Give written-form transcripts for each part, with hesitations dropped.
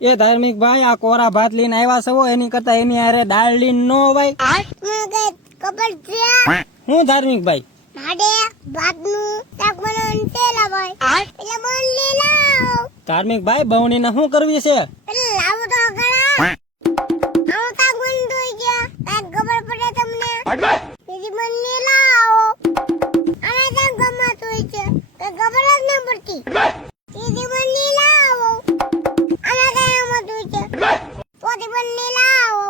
એ ધાર્મિક ભાઈ આ કોરા ભાત લઈને આવ્યા છો એની કરતા એની હારે દાળ લઈને નો ભાઈ ખબર છે હું ધાર્મિક ભાઈ માડે ભાતનું શાક બનાવવાનું તેલા ભાઈ એટલે બોલ લીલાઓ ધાર્મિક ભાઈ બહુની ને શું કરવી છે એટલે લાવો તો ઘણા આવું શાક બનતું છે કાંઈક ખબર પડે તમને બીજી બોલ લીલાઓ અમે ત્યાં ગમાતું છે કે ખબર જ ન પડતી બીજી બોલ લીલાઓ અમે ત્યાં ગમાતું છે પોતી બોલ લીલાઓ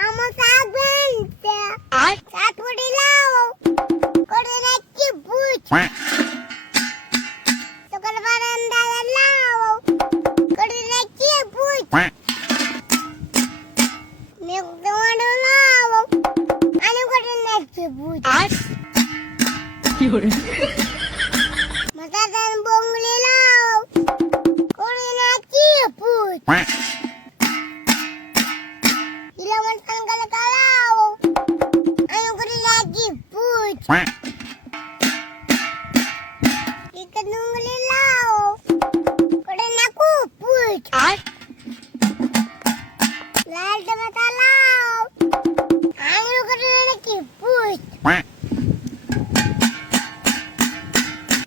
આમાં શાક બનશે સાતવડી લાવો કોડી નાખી ભૂત તો કરવા અંદાજ લાવો કોડી નાખી ભૂત મેં દોડો લાવો આને કોડી નાખી ભૂત મસાલા બોંગલી લાવો કોડી નાખી ભૂત Ilawan tanggal kalau ayo beri lagi puj ikan nunggu lau keren aku puj lal mata lau ayo keren lagi puj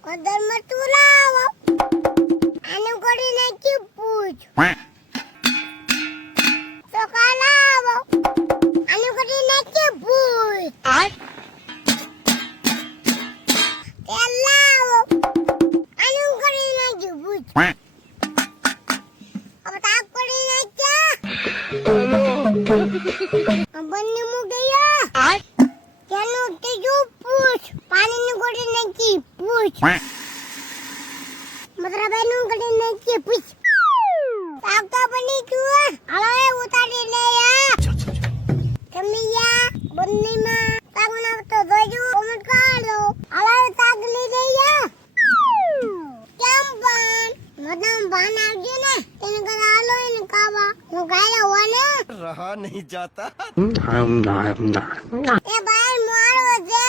kodar matu lau ayo keren lagi puj Sokalawo. Ano ko din nakibut? Kalawo. Ano ko din nakibut? Apa ko din nakya? Abang ni mo gaya? Kano kajuput? Paano ni ko din nakibut? Matrabaho nung ko din nakibut? Sakto pa ni Kuya. Alay, utarin na ya. Kamiya, bunima. Tago na to doyo. Kumagkalo. Alay, tagli na ya. Kampan. Madam bana gina. Tinagalo in kawa. Mugala wala. रहा नहीं जाता ए भाई मारो जे.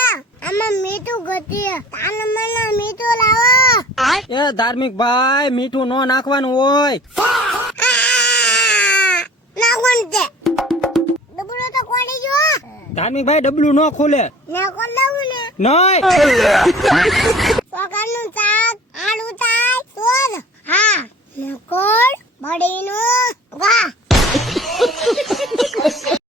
ama મીઠું ગતિ. તાન મને મીઠું લાવો. એ ધાર્મિક ભાઈ મીઠું નો નાખવાનું હોય ધાર્મિક ભાઈ ડબલું નો ખોલે નહીં શાક આલુ થાય સોલ હા નકોર બડીનું વાહ